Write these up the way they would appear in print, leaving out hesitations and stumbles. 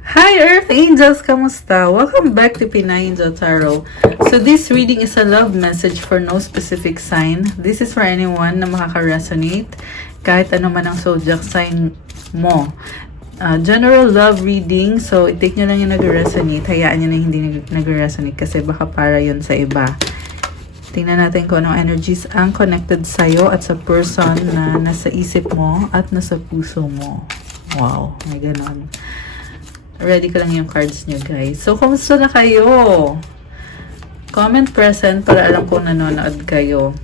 Hi Earth Angels! Kamusta? Welcome back to Pinay Angel Tarot. So this reading is a love message for no specific sign. This is for anyone na makaka-resonate kahit ano man ang zodiac sign mo. General love reading, so i-take nyo lang yung nag-resonate. Hayaan nyo na hindi nag-resonate kasi baka para yun sa iba. Tingnan natin kung anong energies ang connected sa'yo at sa person na nasa isip mo at nasa puso mo. Wow, may ganon. Ready ko lang yung cards nyo, guys. So, kumusta na kayo? Comment present para alam kung nanonood kayo.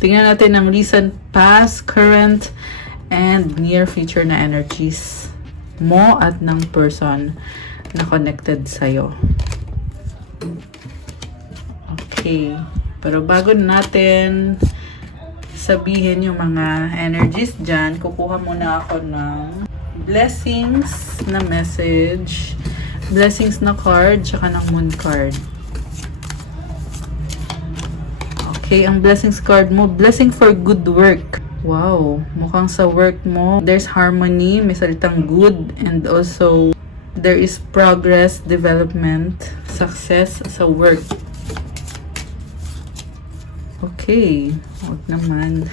Tingnan natin ang recent, past, current, and near future na energies mo at ng person na connected sa'yo. Okay. Pero bago natin sabihin yung mga energies dyan, kukuha muna ako ng blessings na message, blessings na card, tsaka ng moon card. Okay, ang blessings card mo, blessing for good work. Wow, mukhang sa work mo, there's harmony, may salitang good, and also there is progress, development, success sa work. Okay, wag naman.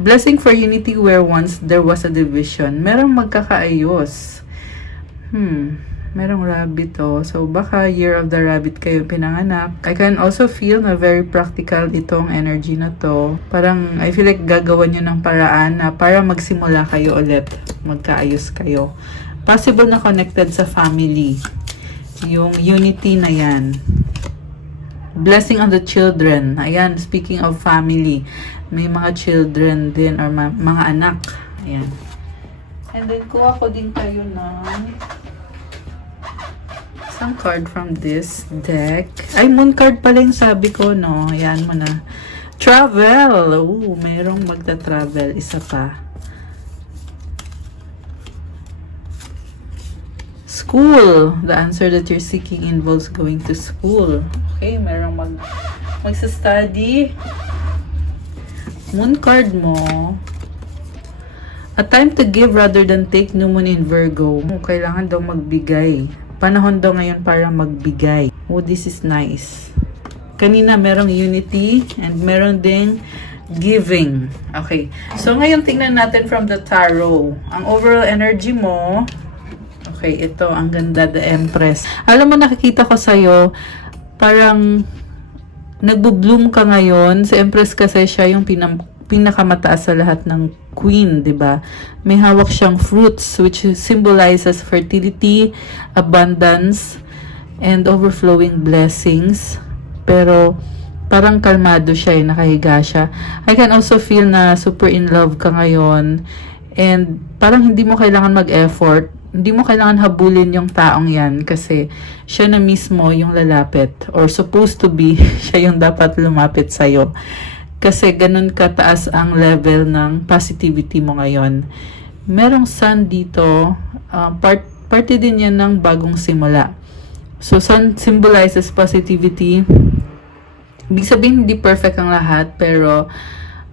Blessing for unity where once there was a division. Merong magkakaayos. Merong rabbit oh. So, baka year of the rabbit kayo pinanganak. I can also feel na very practical itong energy na to. Parang, I feel like gagawan nyo ng paraan na para magsimula kayo ulit. Magkaayos kayo. Possible na connected sa family. Yung unity na yan. Blessing on the children. Ayan, speaking of family. May mga children din or mga anak. Ayan. And then, kuha ko din kayo ng isang card from this deck. Ay, moon card pala yung sabi ko, no? Ayan mo na. Travel! Ooh, mayroong magta-travel. Isa pa. School. The answer that you're seeking involves going to school. Okay, mayroong magsa-study. Moon card mo. A time to give rather than take, new moon in Virgo. Kailangan daw magbigay. Panahon daw ngayon para magbigay. Oh, this is nice. Kanina merong unity and meron ding giving. Okay. So, ngayon tingnan natin from the tarot. Ang overall energy mo. Okay, ito. Ang ganda, the Empress. Alam mo, nakikita ko sa'yo, parang nagbo-bloom ka ngayon. Si Empress kasi siya yung pinakamataas sa lahat ng queen, 'di ba? May hawak siyang fruits which symbolizes fertility, abundance, and overflowing blessings. Pero parang kalmado siya, nakahiga siya. I can also feel na super in love ka ngayon and parang hindi mo kailangan mag-effort. Hindi mo kailangan habulin yung taong yan kasi siya na mismo yung lalapit or supposed to be siya yung dapat lumapit sa'yo. Kasi ganun kataas ang level ng positivity mo ngayon. Merong sun dito, parte din yan ng bagong simula. So sun symbolizes positivity. Ibig sabihin hindi perfect ang lahat pero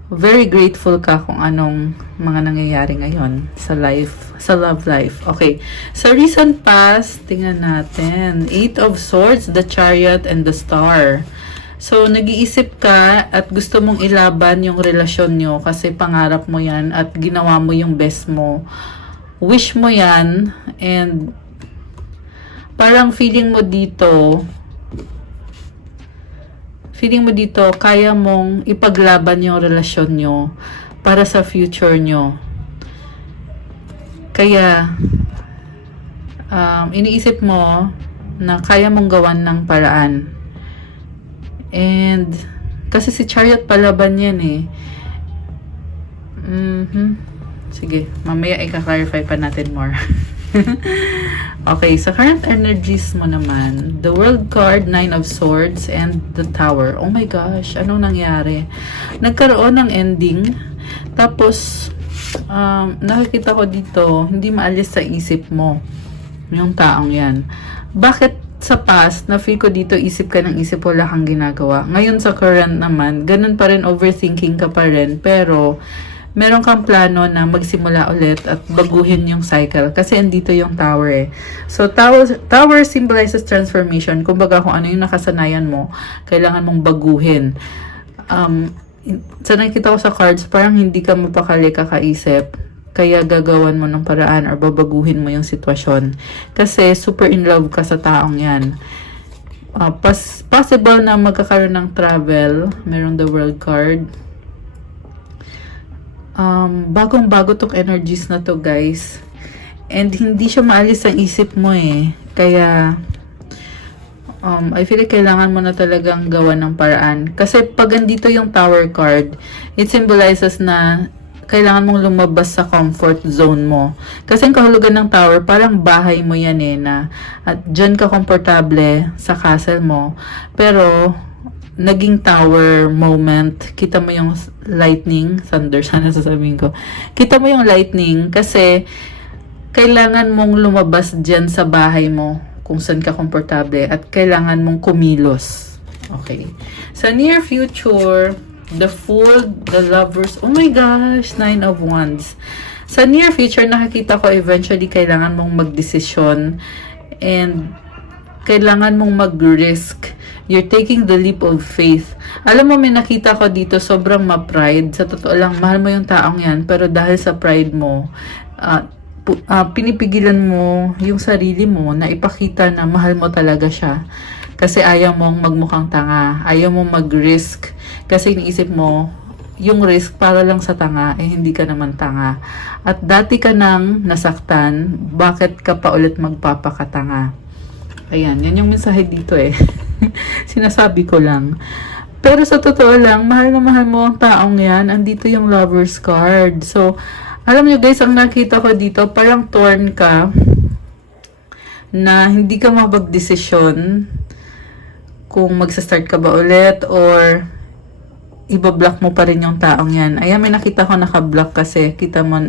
very grateful ka kung anong mga nangyayari ngayon sa life, sa love life. Okay. Sa recent past, tingnan natin. 8 of Swords, the Chariot, and the Star. So, nag-iisip ka at gusto mong ilaban yung relasyon nyo kasi pangarap mo yan at ginawa mo yung best mo. Wish mo yan and parang feeling mo dito, kaya mong ipaglaban yung relasyon nyo para sa future nyo. Kaya, iniisip mo na kaya mong gawan ng paraan. And, kasi si Chariot palaban yan eh. Sige, mamaya i-clarify pa natin more. Okay, sa current energies mo naman, the World card, 9 of Swords, and the Tower. Oh my gosh, anong nangyari? Nagkaroon ng ending. Tapos, nakikita ko dito, hindi maalis sa isip mo yung taong yan. Bakit sa past, na-feel ko dito, isip ka ng isip, wala kang ginagawa. Ngayon sa current naman, ganun pa rin, overthinking ka pa rin, pero meron kang plano na magsimula ulit at baguhin yung cycle. Kasi andito yung tower eh. So, tower symbolizes transformation. Kumbaga kung ano yung nakasanayan mo, kailangan mong baguhin. Sa nakikita ko sa cards, parang hindi ka mapakali kakaisip. Kaya gagawan mo ng paraan or babaguhin mo yung sitwasyon. Kasi super in love ka sa taong yan. Possible na magkakaroon ng travel. Merong the world card. Bagong-bago tong energies na to, guys. And hindi siya maalis ang isip mo eh. Kaya, I feel like kailangan mo na talagang gawa ng paraan. Kasi pag andito yung tower card, it symbolizes na kailangan mong lumabas sa comfort zone mo. Kasi ang kahulugan ng tower, parang bahay mo yan eh, na at dyan ka komportable sa castle mo. Pero, naging tower moment, kita mo yung lightning, thunder, sana sasabihin ko. Kita mo yung lightning kasi kailangan mong lumabas dyan sa bahay mo kung saan ka komportable at kailangan mong kumilos. Okay. Sa near future, the Fool, the Lovers, oh my gosh, 9 of Wands. Sa near future, nakikita ko eventually kailangan mong magdesisyon and kailangan mong mag-risk. You're taking the leap of faith. Alam mo, may nakita ko dito, sobrang ma-pride. Sa totoo lang, mahal mo yung taong yan, pero dahil sa pride mo, pinipigilan mo yung sarili mo na ipakita na mahal mo talaga siya. Kasi ayaw mong magmukhang tanga. Ayaw mong mag-risk. Kasi iniisip mo, yung risk para lang sa tanga, eh hindi ka naman tanga. At dati ka nang nasaktan, bakit ka pa ulit magpapakatanga? Ayan, yan yung mensahe dito eh. Sinasabi ko lang. Pero sa totoo lang, mahal na mahal mo ang taong yan. Andito yung Lover's card. So, alam nyo guys, ang nakita ko dito, parang torn ka na hindi ka mapag-desisyon kung magsa-start ka ba ulit or ibablock mo pa rin yung taong yan. Ayan, may nakita ko naka-block kasi kita mo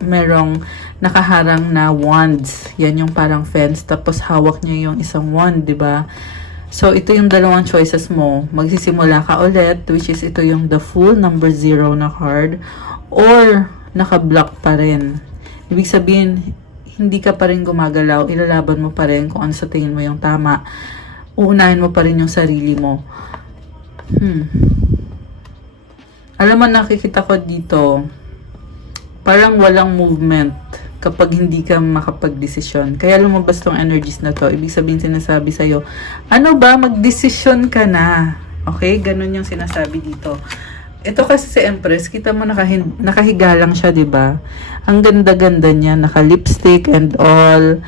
merong nakaharang na wands. Yan yung parang fence. Tapos hawak niya yung isang wand, di ba? So, ito yung dalawang choices mo. Magsisimula ka ulit, which is ito yung the Fool, number 0 na card. Or, naka-block pa rin. Ibig sabihin, hindi ka pa rin gumagalaw. Ilalaban mo pa rin kung ano sa tingin mo yung tama. Uunahin mo pa rin yung sarili mo. Alam mo, nakikita ko dito, parang walang movement kapag hindi ka makapag-desisyon. Kaya lumabas tong energies na to. Ibig sabihin sinasabi sa'yo, ano ba, mag-desisyon ka na. Okay? Ganun yung sinasabi dito. Ito kasi si Empress, kita mo nakahiga lang siya, diba? Ang ganda-ganda niya, naka-lipstick and all.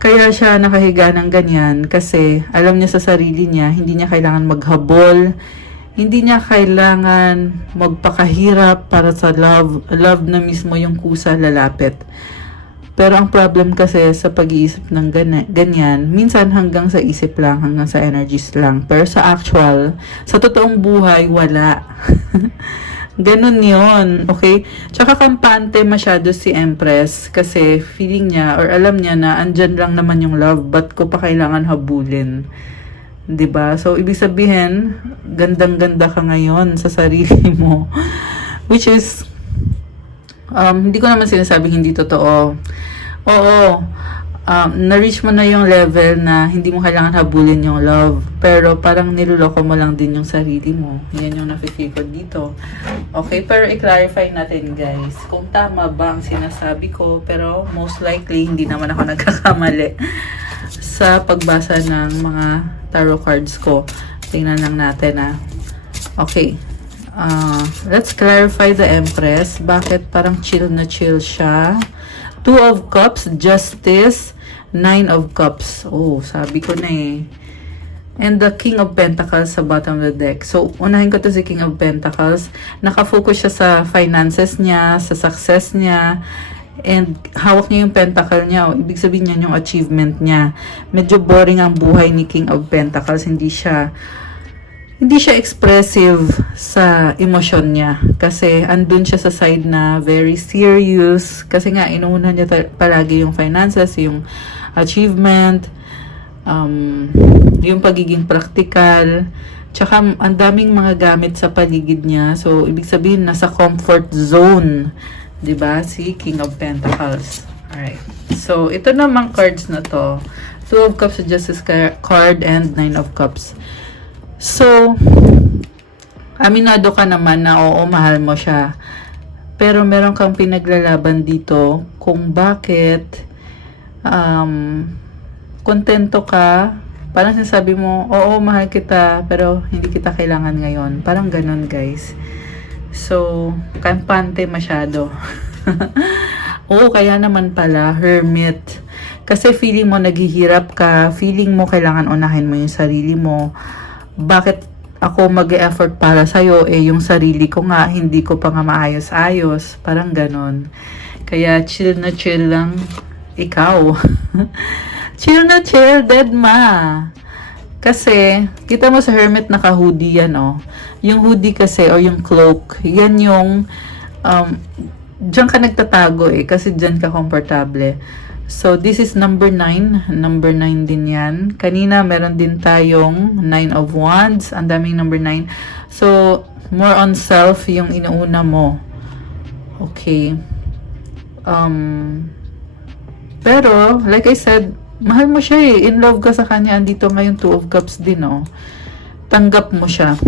Kaya siya nakahiga ng ganyan kasi alam niya sa sarili niya, hindi niya kailangan maghabol. Hindi niya kailangan magpakahirap para sa love. Love na mismo yung kusa lalapit. Pero ang problem kasi sa pag-iisip ng ganyan, minsan hanggang sa isip lang, hanggang sa energies lang. Pero sa actual, sa totoong buhay, wala. Ganun yon, okay? Tsaka kampante masyado si Empress kasi feeling niya or alam niya na andyan lang naman yung love, ba't ko pa kailangan habulin? 'Di ba? So, ibig sabihin, gandang-ganda ka ngayon sa sarili mo. Which is, hindi ko naman sinasabing hindi totoo. Oo, na-reach mo na yung level na hindi mo kailangan habulin yung love. Pero parang niloloko mo lang din yung sarili mo. Yan yung nafe-feel ko dito. Okay, pero i-clarify natin guys, kung tama ba ang sinasabi ko. Pero most likely, hindi naman ako nagkakamali sa pagbasa ng mga tarot cards ko. Tingnan lang natin Okay. Let's clarify the Empress. Bakit parang chill na chill siya? 2 of Cups, Justice, 9 of Cups. Oh, sabi ko na eh. And the King of Pentacles sa bottom of the deck. So, unahin ko to si King of Pentacles. Nakafocus siya sa finances niya, sa success niya, and hawak niya yung pentacle niya. Ibig sabihin niya yung achievement niya. Medyo boring ang buhay ni King of Pentacles. Hindi siya expressive sa emosyon niya. Kasi andun siya sa side na very serious. Kasi nga, inuuna niya palagi yung finances, yung achievement, yung pagiging practical. Tsaka, ang daming mga gamit sa paligid niya. So, ibig sabihin, nasa comfort zone. 'Di ba? Si King of Pentacles. Alright. So, ito namang cards na to. Two of Cups, Justice card, and Nine of Cups. So, aminado ka naman na oo, mahal mo siya. Pero meron kang pinaglalaban dito kung bakit kontento ka. Parang sinasabi mo, oo, mahal kita, pero hindi kita kailangan ngayon. Parang ganun, guys. So, kampante masyado. Oo, kaya naman pala, hermit. Kasi feeling mo naghihirap ka, feeling mo kailangan unahin mo yung sarili mo. Bakit ako mag-e-effort para sa'yo, yung sarili ko nga, hindi ko pa nga maayos-ayos. Parang ganun. Kaya chill na chill lang ikaw. Chill na chill, dead ma. Kasi, kita mo sa hermit naka-hoodie yan, oh. Yung hoodie kasi, o yung cloak, yan yung, dyan ka nagtatago kasi dyan ka komportable. So, this is number 9. Number 9 din yan. Kanina, meron din tayong 9 of Wands. Ang daming number 9. So, more on self yung inuuna mo. Okay. Pero, like I said, mahal mo siya in love ka sa kanya. Andito ngayon 2 of Cups din, oh. Tanggap mo siya.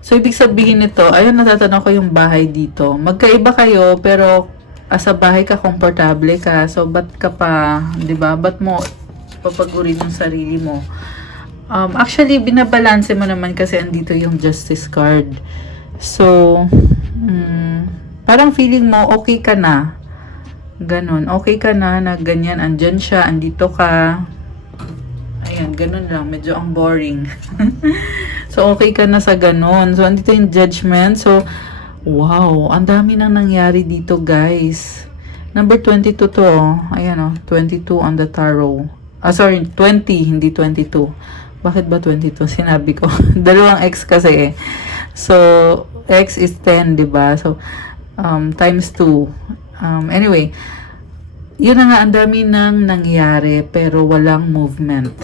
So, ibig sabihin nito, ayun, natatanaw ko yung bahay dito. Magkaiba kayo, pero sa bahay ka, komportable ka. So, ba't ka pa, di ba? Ba't mo papagurin yung sarili mo? Actually, binabalanse mo naman kasi andito yung Justice card. So, parang feeling mo, okay ka na. Ganon. Okay ka na ganyan. Andyan siya. Andito ka. Ayan. Ganon lang. Medyo ang boring. So, okay ka na sa ganon. So, andito yung Judgment. So, wow. Ang dami nang nangyari dito, guys. Number 22 to, oh. Ayan, oh. 22 on the tarot. Sorry. 20. Hindi 22. Bakit ba 22? Sinabi ko. Dalawang X kasi, eh. So, X is 10, diba? So, times 2. Anyway, yun na nga, ang dami nang nangyari pero walang movement.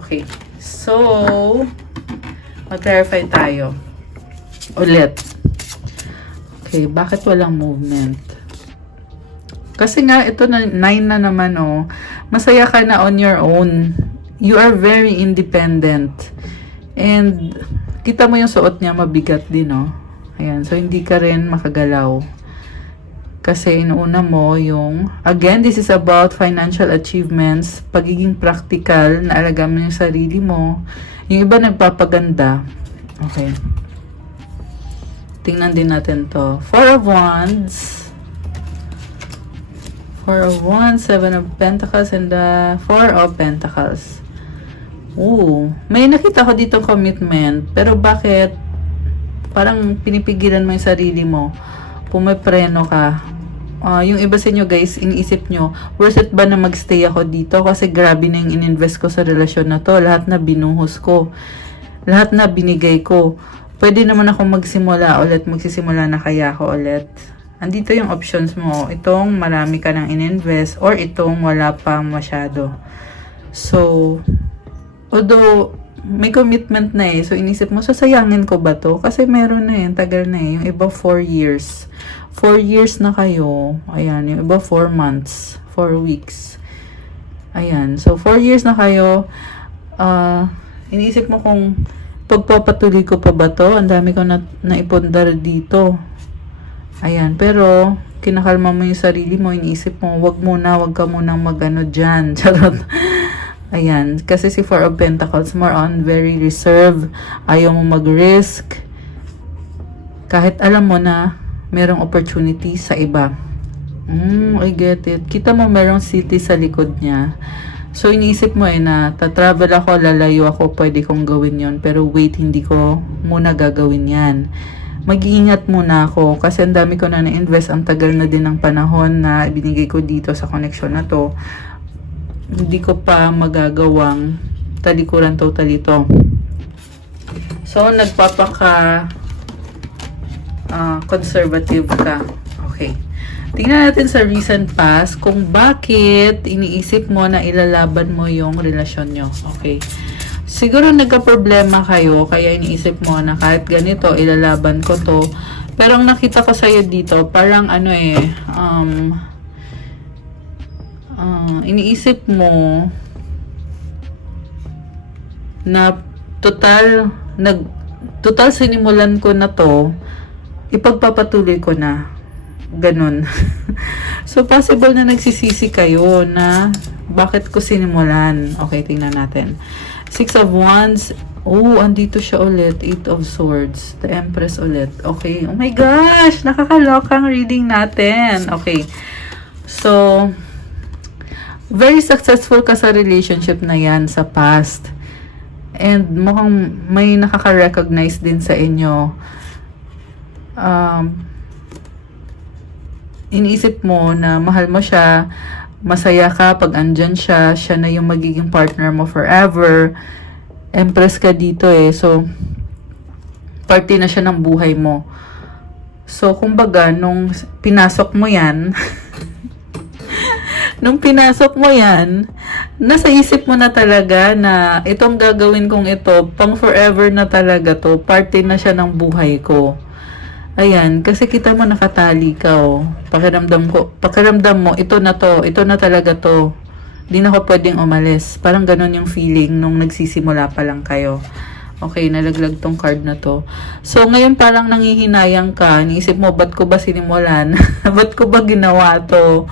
Okay. So, mag-clarify tayo. Ulit. Okay, bakit walang movement? Kasi nga, ito na 9 na naman, oh. Masaya ka na on your own. You are very independent. And, kita mo yung suot niya, mabigat din, oh. Ayan, so hindi ka rin makagalaw. Kasi inuuna mo yung, again, this is about financial achievements, pagiging practical, naalagaan mo yung sarili mo. Yung iba nagpapaganda. Okay. Tingnan din natin to. 4 of Wands. 4 of Wands, 7 of Pentacles, and 4 of Pentacles. Ooh. May nakita ko dito commitment, pero bakit parang pinipigilan mo yung sarili mo? Pumipreno ka. Yung iba sa inyo, guys, iniisip nyo, worth it ba na magstay ako dito? Kasi grabe na yung ininvest ko sa relasyon na to. Lahat na binuhos ko. Lahat na binigay ko. Pwede naman ako magsimula ulit. Magsisimula na kaya ako ulit. Andito yung options mo. Itong marami ka nang ininvest or itong wala pa masyado. So, although may commitment na so inisip mo, sasayangin ko ba to? Kasi meron na tagal na yung iba 4 years. 4 years na kayo. Ayan, yung iba 4 months, 4 weeks. Ayan, so 4 years na kayo. Iniisip mo kung pagpapatuloy ko pa ba to? Ang dami ko naipundar dito. Ayan, pero kinakalma mo yung sarili mo, iniisip mo, wag ka munang magano dyan. Charot. Ayan, kasi si 4 of Pentacles, more on very reserved. Ayaw mo mag-risk. Kahit alam mo na merong opportunity sa iba. I get it. Kita mo merong city sa likod niya. So, iniisip mo na tatravel ako, lalayo ako, pwede kong gawin yon. Pero wait, hindi ko muna gagawin yan. Mag-iingat muna ako kasi ang dami ko na na-invest. Ang tagal na din ng panahon na ibinigay ko dito sa connection na to. Hindi ko pa magagawang talikuran totally to. So, conservative ka. Okay. Tingnan natin sa recent past kung bakit iniisip mo na ilalaban mo yung relasyon nyo. Okay. siguro nagka-problema kayo, kaya iniisip mo na kahit ganito, ilalaban ko to. Pero ang nakita ko sa'yo dito, parang ano iniisip mo na total sinimulan ko na to, ipagpapatuloy ko na. Ganun. So, possible na nagsisisi kayo na bakit ko sinimulan. Okay, tingnan natin. 6 of Wands. Oh, andito siya ulit. 8 of Swords. The Empress ulit. Okay. Oh my gosh! Nakakalokang reading natin. Okay. So, very successful ka sa relationship na yan sa past. And mukhang may nakaka-recognize din sa inyo. Iniisip mo na mahal mo siya, masaya ka pag andyan siya, siya na yung magiging partner mo forever. Empress ka dito so party na siya ng buhay mo. So, kumbaga, nung pinasok mo yan, nasa isip mo na talaga na itong gagawin kong ito, pang forever na talaga to, party na siya ng buhay ko. Ayan, kasi kita mo nakatali ka Pakiramdam mo, ito na talaga to. Di na ako pwedeng umalis. Parang ganun yung feeling nung nagsisimula pa lang kayo. Okay, nalaglag tong card na to. So, ngayon parang nangihinayang ka. Niisip mo, ba't ko ba sinimulan? Ba't ko ba ginawa to?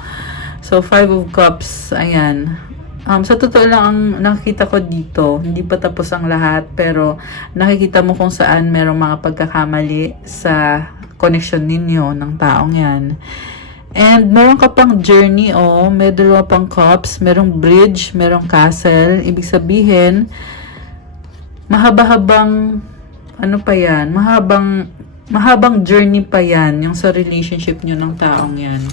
So, 5 of Cups. Ayan. Sa totoo lang, ang nakikita ko dito, hindi pa tapos ang lahat, pero nakikita mo kung saan merong mga pagkakamali sa connection ninyo ng taong yan. And meron ka pang journey, may dalawa pang cups, merong bridge, merong castle. Ibig sabihin, mahaba-habang, mahabang journey pa yan, yung sa relationship nyo ng taong yan.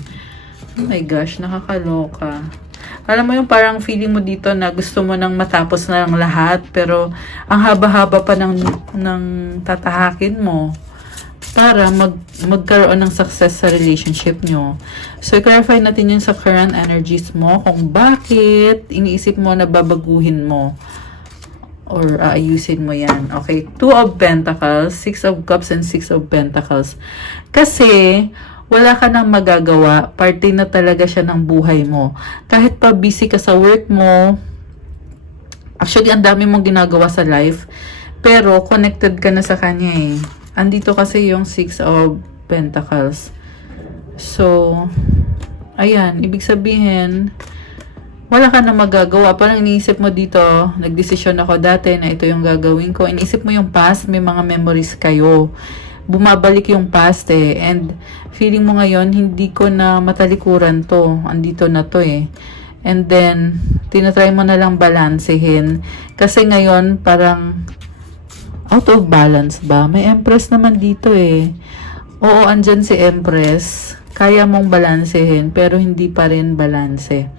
Oh my gosh, nakakaloka. Alam mo yung parang feeling mo dito na gusto mo nang matapos na lang lahat, pero ang haba-haba pa ng tatahakin mo para magkaroon ng success sa relationship nyo. So, i-clarify natin yung sa current energies mo kung bakit iniisip mo na babaguhin mo or aayusin mo yan. Okay, 2 of Pentacles, 6 of Cups, and 6 of Pentacles. Kasi, wala ka nang magagawa. Parte na talaga siya ng buhay mo. Kahit pa busy ka sa work mo, actually, ang dami mong ginagawa sa life, pero connected ka na sa kanya Andito kasi yung 6 of Pentacles. So, ayan, ibig sabihin, wala ka na magagawa. Parang iniisip mo dito, nagdesisyon ako dati na ito yung gagawin ko. Iniisip mo yung past, may mga memories kayo. Bumabalik yung past and feeling mo ngayon, hindi ko na matalikuran to. Andito na to And then, tinatry mo na lang balansehin. Kasi ngayon, parang out of balance ba? May Empress naman dito Oo, andyan si Empress. Kaya mong balansehin, pero hindi pa rin balanse.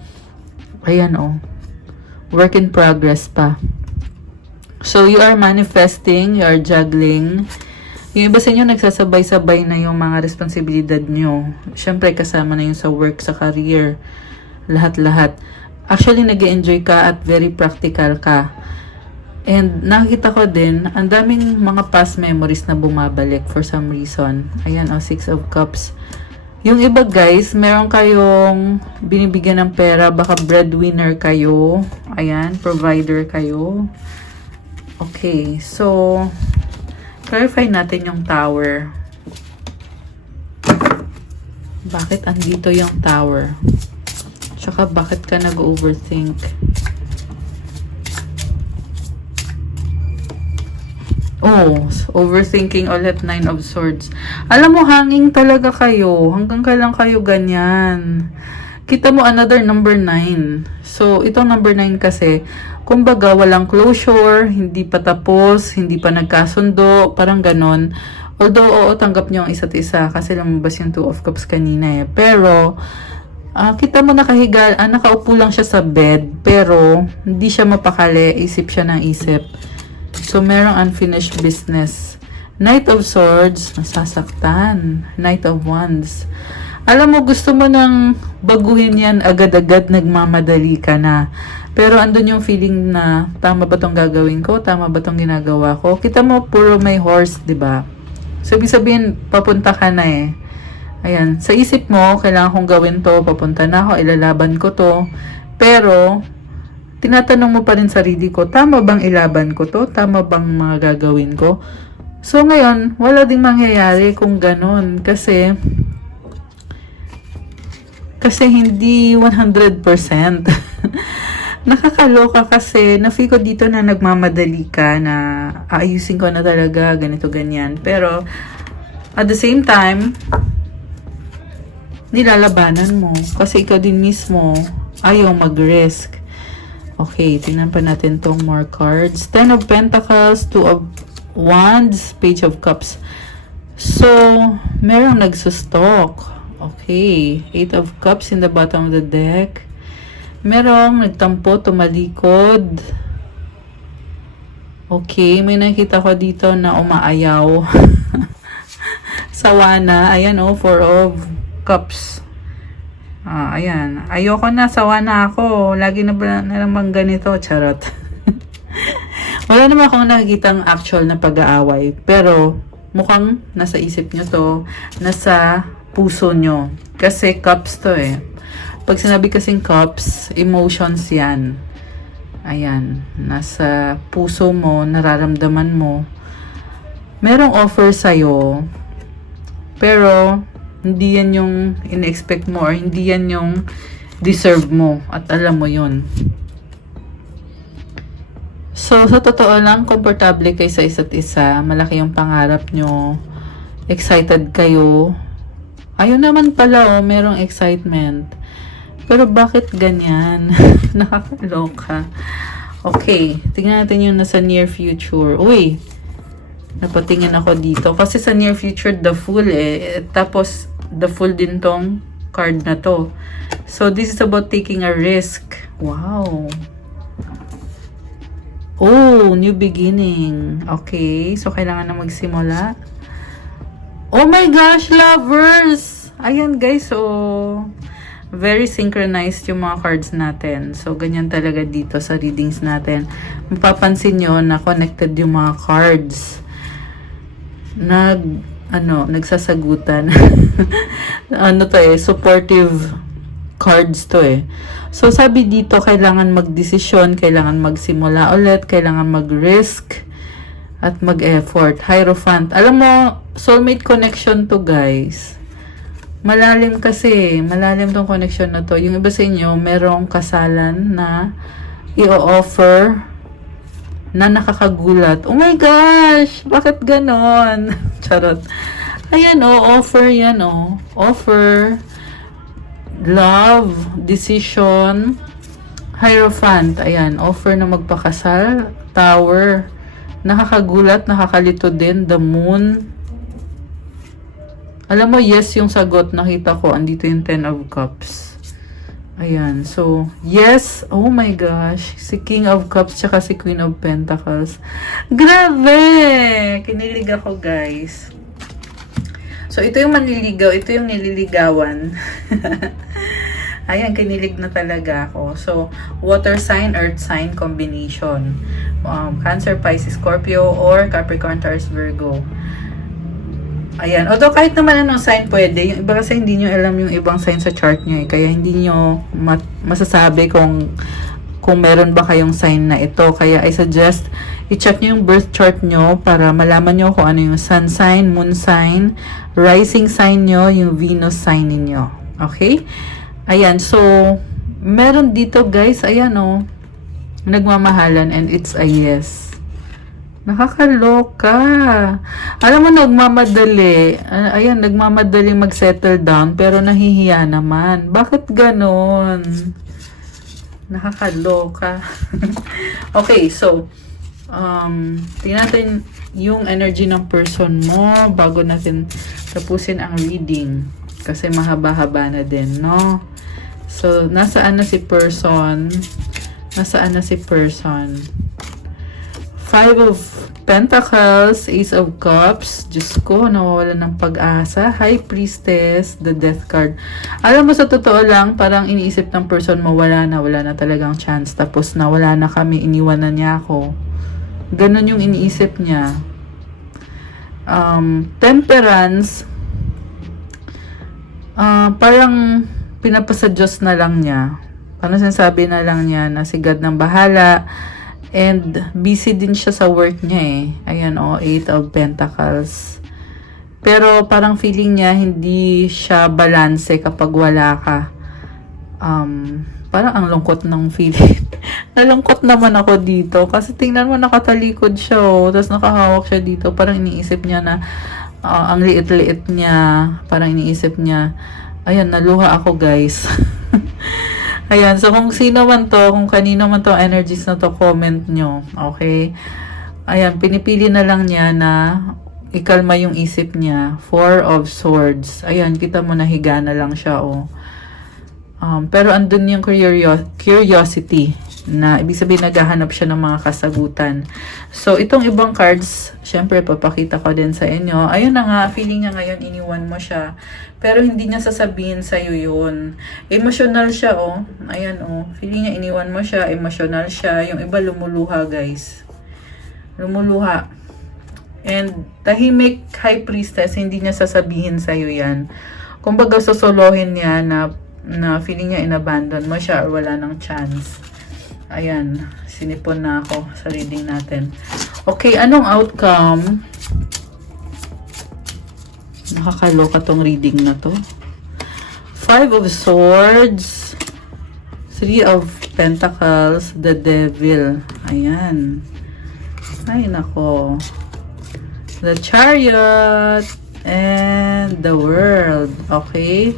Ayan work in progress pa. So, you are manifesting, you are juggling. Yung iba sa inyo, nagsasabay-sabay na yung mga responsibilidad nyo. Siyempre, kasama na yung sa work, sa career. Lahat-lahat. Actually, nag-enjoy ka at very practical ka. And nakita ko din, ang daming mga past memories na bumabalik for some reason. Ayan, 6 of Cups. Yung iba guys, meron kayong binibigyan ng pera, baka breadwinner kayo. Ayan, provider kayo. Okay, so clarify natin yung Tower. Bakit andito yung Tower? Tsaka bakit ka nag-overthink? Overthinking ulit, 9 of Swords. Alam mo, hanging talaga kayo. Hanggang kailan kayo ganyan? Kita mo, another number 9. So, itong number 9 kasi, kumbaga, walang closure, hindi pa tapos, hindi pa nagkasundo, parang ganon. Although, tanggap niyo ang isa't isa kasi lumabas yung 2 of Cups kanina Pero, kita mo nakahiga, nakaupo lang siya sa bed, pero hindi siya mapakali, isip siya ng isip. So, merong unfinished business. Knight of Swords, nasasaktan. Knight of Wands. Alam mo, gusto mo nang baguhin yan agad-agad, nagmamadali ka na. Pero andun yung feeling na, tama ba tong gagawin ko? Tama ba tong ginagawa ko? Kita mo, puro may horse, di ba? So, ibig sabihin, papunta ka na eh. Ayan, sa isip mo, kailangan kong gawin to, papunta na ako, ilalaban ko to. Pero, tinatanong mo pa rin sarili ko, tama bang ilaban ko to? Tama bang mga gagawin ko? So, ngayon, wala ding mangyayari kung ganun. Kasi hindi 100%. Nakakaloka kasi, na-feel ko dito na nagmamadali ka na aayusin ko na talaga, ganito, ganyan. Pero, at the same time, nilalabanan mo. Kasi ikaw din mismo, ayaw mag-risk. Okay, tingnan pa natin tong more cards. 10 of Pentacles, 2 of Wands, Page of Cups. So, merong nagsustock. Okay, 8 of Cups in the bottom of the deck. Merong nagtampo, tumalikod. Okay, may nakita ko dito na umaayaw. Sawa na. Ayan, 4 of Cups. Ayan. Ayoko na, sawa na ako. Lagi na ba naman ganito? Charot. Wala naman akong nakikitang actual na pag-aaway. Pero, mukhang nasa isip nyo to. Nasa puso nyo. Kasi cups to eh. Pag sinabi kasing cups, emotions yan. Ayan. Nasa puso mo, nararamdaman mo. Merong offer sa'yo. Pero, hindi yan yung in-expect mo or hindi yan yung deserve mo. At alam mo yun. So, sa totoo lang, komportable kayo sa isa't isa. Malaki yung pangarap nyo. Excited kayo. Ayun naman pala, merong excitement. Pero bakit ganyan? Nakakaloka. Okay, tingnan natin yung nasa near future. Uy, napatingin ako dito. Kasi sa near future, the Fool eh. Tapos, the Fool din tong card na to. So, this is about taking a risk. Wow. Oh, new beginning. Okay, so kailangan na magsimula. Oh my gosh, lovers! Ayan guys, so very synchronized yung mga cards natin. So, ganyan talaga dito sa readings natin. Mapapansin nyo na connected yung mga cards. Nagsasagutan. To supportive cards to eh. So, sabi dito, kailangan magdesisyon, kailangan magsimula ulit, kailangan mag-risk, at mag-effort. Hierophant. Alam mo, soulmate connection to guys. Malalim kasi. Malalim tong connection na to. Yung iba sa inyo, merong kasalan na i-offer na nakakagulat. Oh my gosh! Bakit ganon? Charot. Ayan offer yan offer, love, decision, Hierophant. Ayan, offer na magpakasal, Tower, nakakagulat, nakakalito din, the Moon. Alam mo, yes yung sagot, nakita ko, andito yung 10 of Cups. Ayan, so, yes, oh my gosh, si King of Cups, tsaka si Queen of Pentacles. Grabe! Kinilig ako, guys. So, ito yung manliligaw, ito yung nililigawan. Ayan, kinilig na talaga ako. So, water sign, earth sign combination. Cancer, Pisces, Scorpio, or Capricorn, Taurus, Virgo. Ayan. Although kahit naman anong sign pwede, yung iba kasi hindi nyo alam yung ibang sign sa chart nyo eh. Kaya hindi nyo masasabi kung meron ba kayong sign na ito. Kaya I suggest, i-check nyo yung birth chart nyo para malaman nyo kung ano yung sun sign, moon sign, rising sign nyo, yung Venus sign ninyo. Okay? Ayan. So, meron dito guys, ayan nagmamahalan and it's a yes. Nakakaloka. Alam mo, nagmamadali. Ayan, nagmamadali mag-settle down pero nahihiya naman. Bakit ganon? Nakakaloka. Okay, so, tingnan natin yung energy ng person mo bago natin tapusin ang reading. Kasi mahaba-haba na din, no? So, nasaan na si person? Nasaan na si person? Five of Pentacles, Ace of Cups, Diyos ko, nawawala ng pag-asa, High Priestess, the Death card. Alam mo, sa totoo lang, parang iniisip ng person mo, wala na talagang chance, tapos na wala na kami, iniwanan niya ako. Ganon yung iniisip niya. Temperance, parang pinapasa Diyos na lang niya. Parang sinasabi na lang niya na si God nang bahala. And busy din siya sa work niya eh. Ayan o, 8 of Pentacles. Pero parang feeling niya hindi siya balanse kapag wala ka. Parang ang lungkot ng feeling. Nalungkot naman ako dito. Kasi tingnan mo, nakatalikod siya oh. Tapos nakahawak siya dito. Parang iniisip niya na ang liit-liit niya. Parang iniisip niya, ayan, naluha ako guys. Ayan, so kung sino man to, kung kanino man to energies na to, comment nyo. Okay? Ayan, pinipili na lang niya na ikalma yung isip niya. Four of Swords. Ayan, kita mo na higa na lang siya, oh. Pero andun yung curiosity na ibig sabihin naghahanap siya ng mga kasagutan. So, itong ibang cards, syempre, papakita ko din sa inyo. Ayun na nga, feeling niya ngayon, iniwan mo siya. Pero hindi niya sasabihin sa'yo yun. Emotional siya, oh. Ayan, oh. Feeling niya, iniwan mo siya, emotional siya. Yung iba, lumuluha, guys. Lumuluha. And, tahimik High Priestess, hindi niya sasabihin sa'yo yan. Kumbaga, sosolohin niya na feeling niya inabandon mo siya or wala ng chance. Ayan, sinipon na ako sa reading natin. Okay, anong outcome? Nakakaloka tong reading na to. Five of Swords, Three of Pentacles, the Devil. Ayan. Ay, nako. The Chariot and the World. Okay.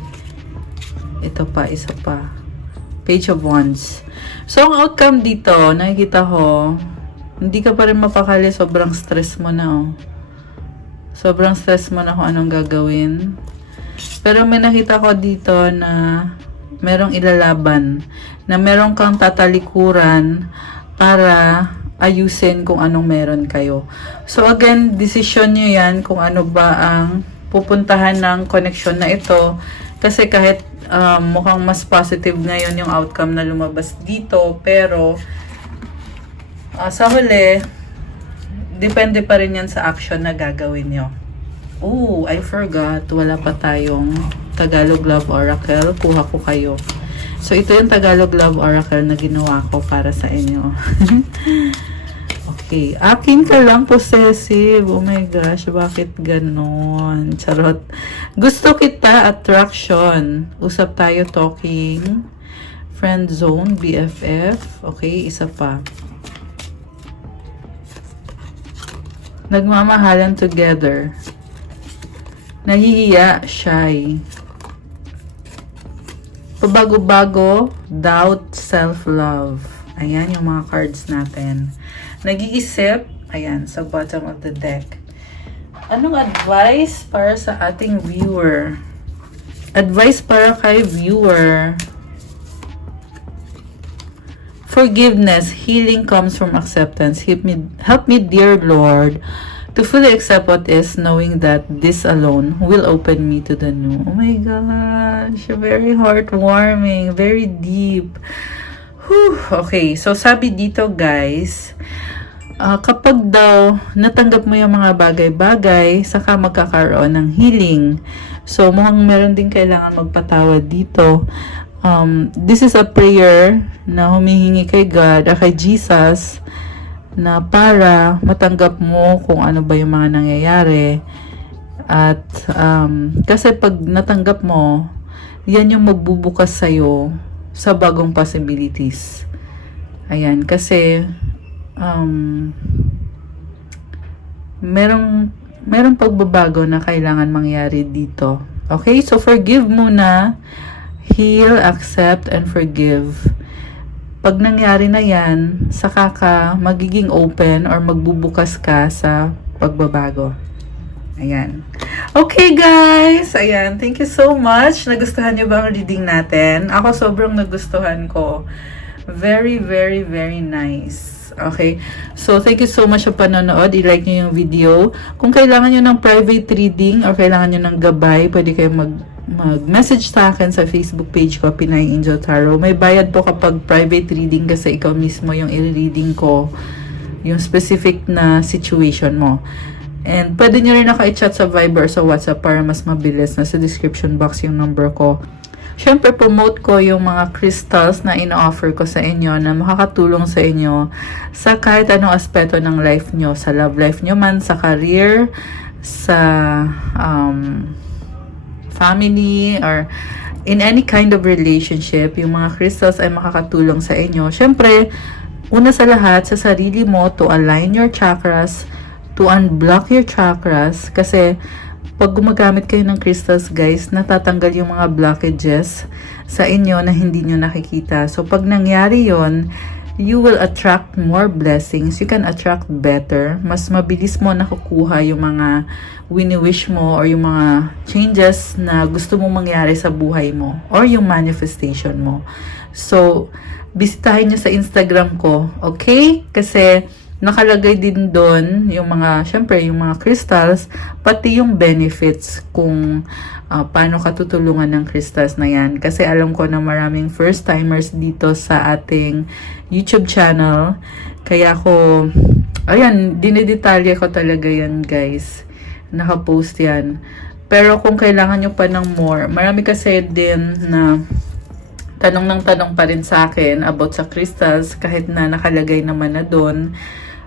Ito pa, isa pa. Page of Wands. So, ang outcome dito, nakikita ko, hindi ka pa rin mapakali, sobrang stress mo na, oh. Sobrang stress mo na kung anong gagawin. Pero may nakita ko dito na merong ilalaban, na merong kang tatalikuran para ayusin kung anong meron kayo. So, again, decision nyo yan kung ano ba ang pupuntahan ng connection na ito. Kasi kahit mukhang mas positive ngayon yung outcome na lumabas dito, pero sa huli, depende pa rin yan sa action na gagawin nyo. Oh, I forgot. Wala pa tayong Tagalog Love Oracle. Kuha ko kayo. So, ito yung Tagalog Love Oracle na ginawa ko para sa inyo. Okay. Akin ka lang, possessive. Oh my gosh, bakit ganon? Charot. Gusto kita, attraction. Usap tayo, talking. Friend zone, BFF. Okay, isa pa. Nagmamahalan together. Nahihiya, shy. Pabago-bago, doubt, self-love. Ayan yung mga cards natin. Nag-iisip, ayan, sa bottom of the deck. Anong advice para sa ating viewer? Advice para kay viewer. Forgiveness, healing comes from acceptance. Help me, dear Lord, to fully accept what is, knowing that this alone will open me to the new. Oh my gosh, very heartwarming, very deep. Whew. Okay, so sabi dito guys, kapag daw natanggap mo yung mga bagay-bagay, saka magkakaroon ng healing. So mukhang meron din kailangan magpatawad dito. This is a prayer na humihingi kay God, kay Jesus, na para matanggap mo kung ano ba yung mga nangyayari. At kasi pag natanggap mo, yan yung magbubukas sa'yo sa bagong possibilities. Ayan, kasi merong pagbabago na kailangan mangyari dito. Okay, so forgive muna, heal, accept, and forgive. Pag nangyari na yan, saka ka magiging open or magbubukas ka sa pagbabago. Ayan. Okay guys, ayan, thank you so much. Nagustuhan niyo ba ang reading natin? Ako sobrang nagustuhan ko. Very, very, very nice. Okay? So, thank you so much sa panonood. I-like nyo yung video. Kung kailangan nyo ng private reading or kailangan nyo ng gabay, pwede kayo mag-message sa akin sa Facebook page ko, Pinay Angel Tarot. May bayad po kapag private reading kasi ikaw mismo yung i-reading ko yung specific na situation mo. And pwede nyo rin naka-chat sa Viber or sa WhatsApp para mas mabilis. Nasa description box yung number ko. Siyempre, promote ko yung mga crystals na ino-offer ko sa inyo na makakatulong sa inyo sa kahit anong aspeto ng life nyo. Sa love life nyo man, sa career, sa family, or in any kind of relationship. Yung mga crystals ay makakatulong sa inyo. Siyempre, una sa lahat, sa sarili mo to align your chakras, to unblock your chakras. Kasi, pag gumagamit kayo ng crystals, guys, natatanggal yung mga blockages sa inyo na hindi nyo nakikita. So, pag nangyari yon, you will attract more blessings. You can attract better. Mas mabilis mo nakukuha yung mga wini-wish mo or yung mga changes na gusto mong mangyari sa buhay mo or yung manifestation mo. So, bisitahin nyo sa Instagram ko, okay? Kasi, nakalagay din doon yung mga, syempre, yung mga crystals, pati yung benefits kung paano katutulungan ng crystals na yan. Kasi alam ko na maraming first-timers dito sa ating YouTube channel. Kaya ako, ayan, dinidetalye ko talaga yan, guys. Nakapost yan. Pero kung kailangan nyo pa ng more, marami kasi din na tanong ng tanong pa rin sa akin about sa crystals, kahit na nakalagay naman na doon.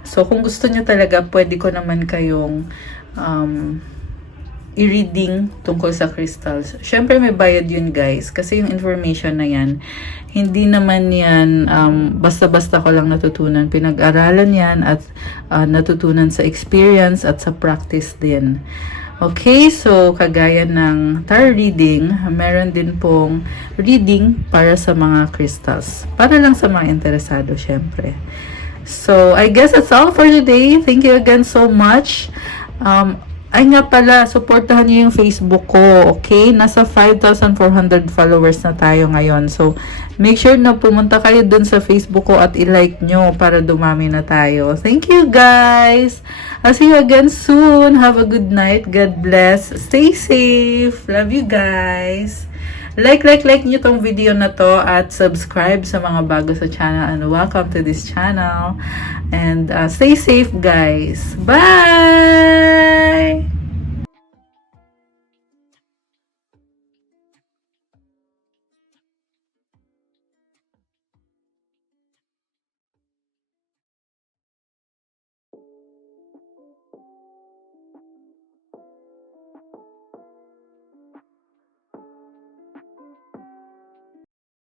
So, kung gusto nyo talaga, pwede ko naman kayong i-reading tungkol sa crystals. Siyempre, may bayad yun, guys. Kasi yung information na yan, hindi naman yan basta-basta ko lang natutunan. Pinag-aralan yan at natutunan sa experience at sa practice din. Okay, so kagaya ng tarot reading, meron din pong reading para sa mga crystals. Para lang sa mga interesado, syempre. So, I guess that's all for today. Thank you again so much. Ay nga pala, supportahan niyo yung Facebook ko, okay? Nasa 5,400 followers na tayo ngayon. So, make sure na pumunta kayo dun sa Facebook ko at i-like nyo para dumami na tayo. Thank you, guys! I'll see you again soon. Have a good night. God bless. Stay safe. Love you, guys. Like nyo tong video na to at subscribe sa mga bago sa channel and welcome to this channel. And stay safe, guys. Bye!